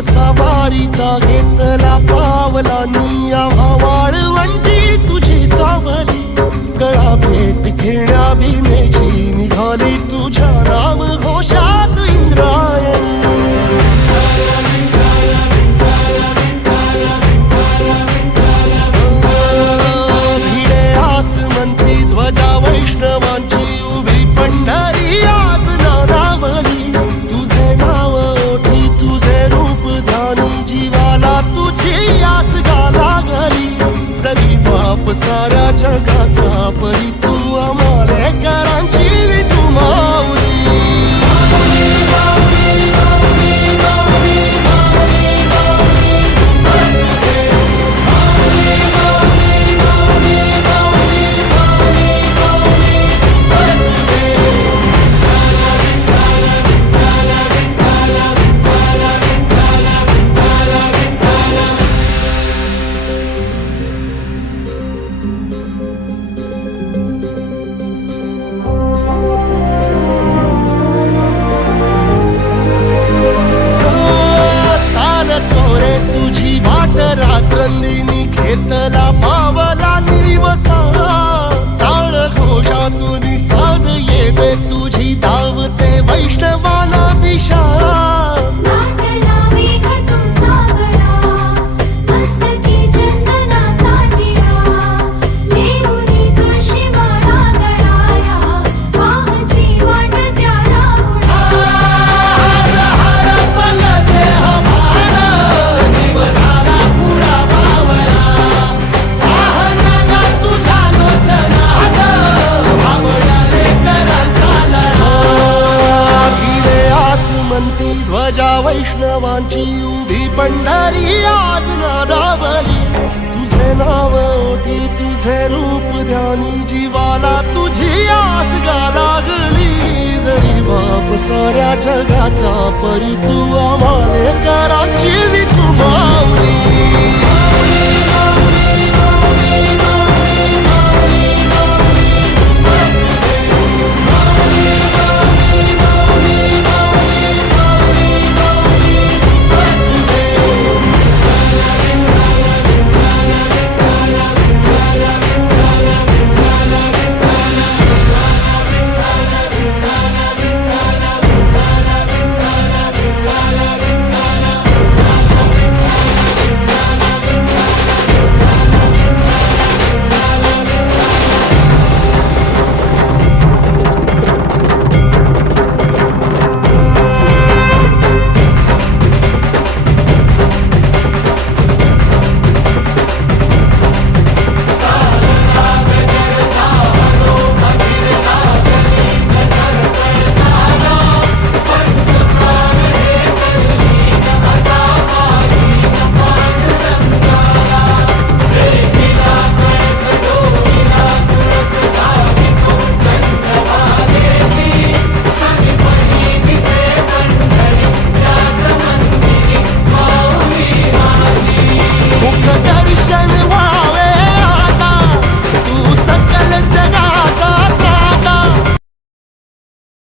सवारीचा घेतला पावला निया वाळवंटी तुझी सावली गळा भेट घेण्या भीमेची निघाली तुझ्या राम घोषात इंद्रायणी भिडे आसमंती ध्वजा वैष्णवांची उभी पंढरी आज नादावली तुझे नाव ओठी तुझे रूप ध्यानी जीवाला तुझी आस गाला गली जरी बाप साऱ्या जगाचा परी तू आमालेकरांची विठू माऊली रात्रंदिनी घेतला पावला निवसा टाळ घोषातून साध येते तुझी धावते वैष्णवाला दिशा ध्वजा वैष्णवांची उभी पंढरी आज नादावली तुझे नाव ओठी तुझे रूप ध्यानी जीवाला तुझी आस गा लागली जरी बाप साऱ्या जगाचा परी तू आमालेकरांची विठू माऊली